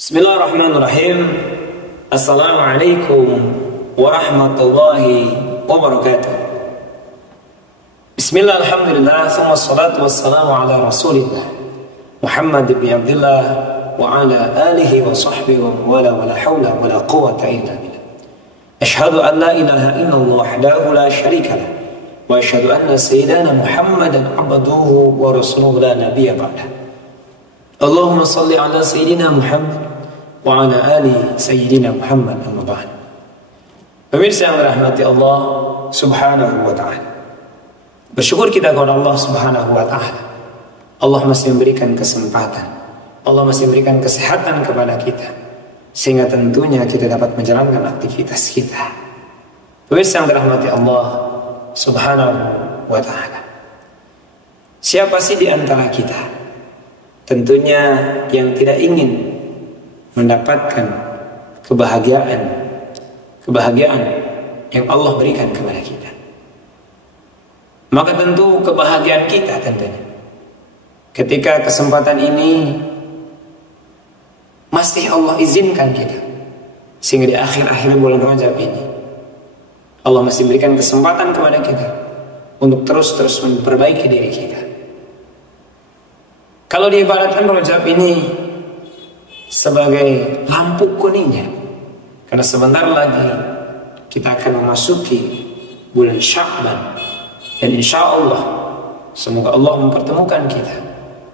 Bismillahirrahmanirrahim. Assalamualaikum warahmatullahi wabarakatuh. Bismillah, alhamdulillah, thumma salatu wassalamu ala rasulillah Muhammad ibn Abdullah wa ala alihi wa sahbihi wa wala wa la hawla wa la quwwata illa billah. Ashhadu an la ilaha illallah wahdahu la syarika lah wa ashhadu anna sayyidana Muhammadan abduhu wa rasuluhu la nabiyya ba'dah. Allahumma salli ala sayyidina Muhammad wa ala ali sayyidina Muhammad amma ba'd. Pemirsa yang dirahmati Allah Subhanahu wa ta'ala, bersyukur kita kepada Allah Subhanahu wa ta'ala. Allah masih memberikan kesempatan, Allah masih memberikan kesehatan kepada kita, sehingga tentunya kita dapat menjalankan aktivitas kita. Pemirsa yang dirahmati Allah Subhanahu wa ta'ala, siapa sih di antara kita tentunya yang tidak ingin mendapatkan kebahagiaan yang Allah berikan kepada kita? Maka tentu kebahagiaan kita tentunya ketika kesempatan ini masih Allah izinkan kita, sehingga di akhir-akhir bulan Rajab ini Allah masih berikan kesempatan kepada kita untuk terus memperbaiki diri kita. Kalau diibaratkan Rajab ini sebagai lampu kuningnya, karena sebentar lagi kita akan memasuki bulan Sya'ban, dan insya Allah semoga Allah mempertemukan kita,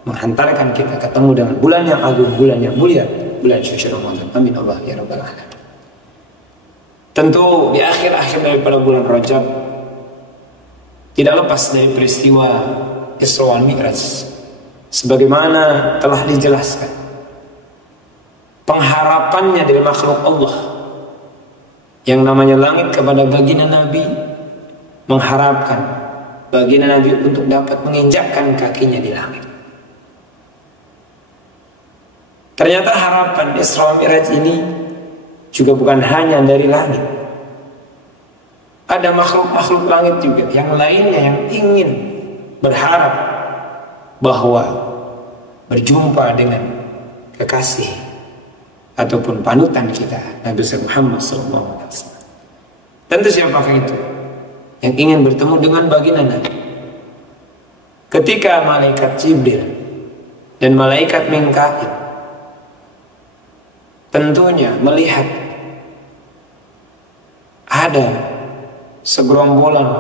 menghantarkan kita ketemu dengan bulan yang agung, bulan yang mulia, bulan suci Ramadan. Amin Allah ya rabbal alamin. Tentu di akhir-akhir daripada bulan Rajab tidak lepas dari peristiwa Isra wal Mi'raj, sebagaimana telah dijelaskan. Pengharapannya dari makhluk Allah yang namanya langit kepada baginda Nabi, mengharapkan baginda Nabi untuk dapat menginjakkan kakinya di langit. Ternyata harapan Isra Mi'raj ini juga bukan hanya dari langit. Ada makhluk-makhluk langit juga yang lainnya yang ingin berharap bahwa berjumpa dengan kekasih ataupun panutan kita, Nabi Muhammad SAW. Tentu siapakah itu yang ingin bertemu dengan baginda Nabi? Ketika malaikat Jibril dan malaikat Mikail tentunya melihat ada segerombolan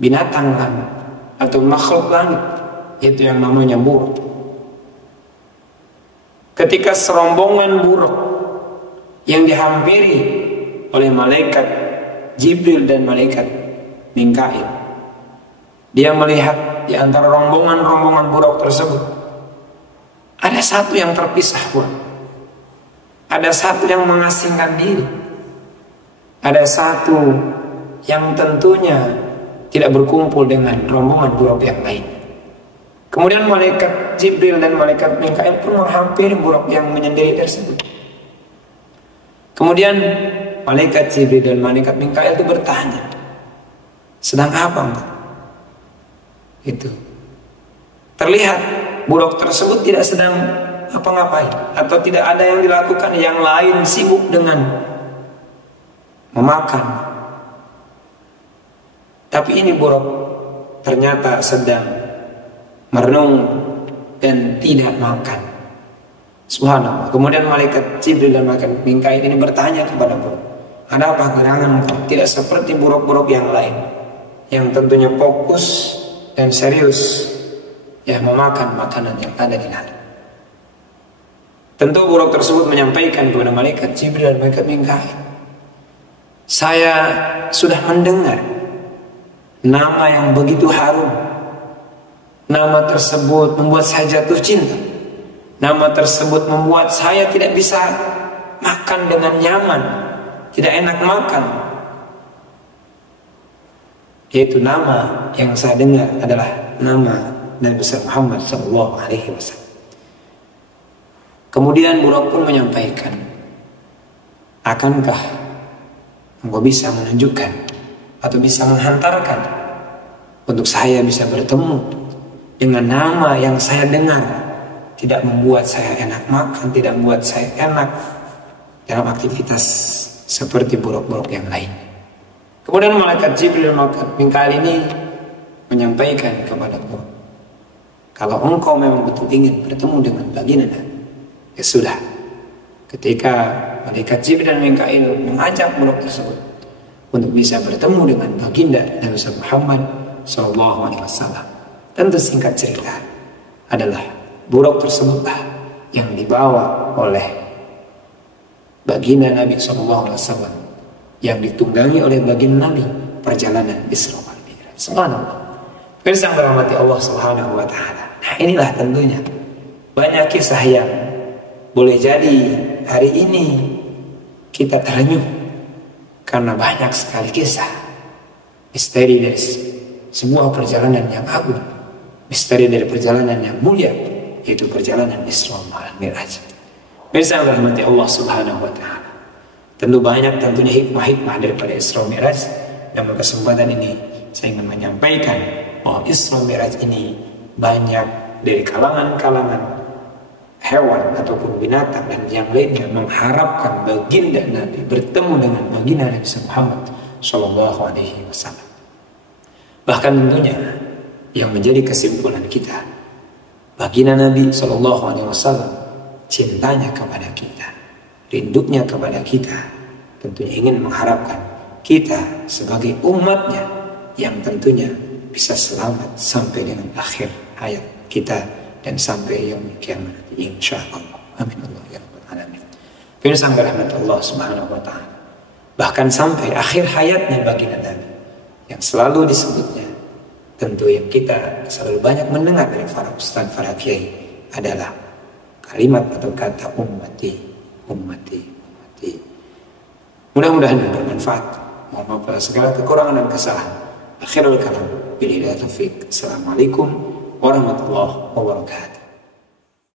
binatang langit atau makhluk langit, yaitu yang namanya buruk. Ketika serombongan buruk yang dihampiri oleh malaikat Jibril dan malaikat Mikail, dia melihat di antara rombongan buruk tersebut ada satu yang terpisah buruk, ada satu yang mengasingkan diri, ada satu yang tentunya tidak berkumpul dengan rombongan buruk yang lain. Kemudian malaikat Jibril dan malaikat Mikail pun menghampiri buruk yang menyendiri tersebut. Kemudian malaikat Jibril dan malaikat Mikail itu bertanya, sedang apa engkau? Itu terlihat buruk tersebut tidak sedang apa-ngapain, atau tidak ada yang dilakukan, yang lain sibuk dengan memakan. Tapi ini buruk ternyata sedang merenung dan tidak makan. Subhanallah. Kemudian malaikat Jibril dan malaikat Mikail ini bertanya kepada buruk, ada apa gerangan engkau? Tidak seperti buruk-buruk yang lain yang tentunya fokus dan serius memakan makanan yang ada di laut. Tentu buruk tersebut menyampaikan kepada malaikat Jibril dan malaikat Mikail, saya sudah mendengar nama yang begitu harum. Nama tersebut membuat saya jatuh cinta. Nama tersebut membuat saya tidak bisa makan dengan nyaman, tidak enak makan. Yaitu nama yang saya dengar adalah nama Nabi Muhammad SAW. Kemudian buruk pun menyampaikan, akankah engkau bisa menunjukkan atau bisa menghantarkan untuk saya bisa bertemu dengan nama yang saya dengar tidak membuat saya enak makan, tidak membuat saya enak dalam aktivitas seperti buruk-buruk yang lain. Kemudian malaikat Jibril Mikail ini menyampaikan kepadaku, kalau engkau memang betul ingin bertemu dengan baginda Nabi, ya sudah. Ketika malaikat Jibril dan Mikail mengajak buruk tersebut untuk bisa bertemu dengan baginda Nabi Muhammad SAW, tentu singkat cerita adalah buruk tersebutlah yang dibawa oleh baginda Nabi SAW yang ditunggangi oleh baginda Nabi perjalanan Isra wal Mi'raj. Subhanallah. Yang berahmati Allah Subhanahu wa taala. Nah, inilah tentunya banyak kisah yang boleh jadi hari ini kita terenyuh karena banyak sekali kisah misteri dari sebuah perjalanan yang agung, misteri dari perjalanan yang mulia, yaitu perjalanan Isra wal Mi'raj. Yang berahmati Allah Subhanahu wa taala. Tentu banyak tentunya hikmah-hikmah daripada Isra wal Mi'raj, dan pada kesempatan ini saya ingin menyampaikan bahwa Isra Mi'raj ini banyak dari kalangan-kalangan hewan ataupun binatang dan yang lainnya mengharapkan baginda Nabi bertemu dengan baginda Nabi Muhammad Shallallahu Alaihi Wasallam. Bahkan tentunya yang menjadi kesimpulan kita, baginda Nabi Shallallahu Alaihi Wasallam cintanya kepada kita, rindunya kepada kita, tentunya ingin mengharapkan kita sebagai umatnya yang tentunya bisa selamat sampai dengan akhir hayat kita dan sampai yaumul kiamat insyaallah. Amin Allah ya rabbal alamin. Firman rahmat Allah Subhanahu wa taala. Bahkan sampai akhir hayatnya baginda Nabi yang selalu disebutnya, tentu yang kita selalu banyak mendengar dari para ustaz, para kiai adalah kalimat atau kata ummati, ummati, ummati. Mudah-mudahan bermanfaat. Mohon maaf atas segala kekurangan dan kesalahan. Akhirul kalam, billahi taufiq. Assalamualaikum warahmatullahi wabarakatuh.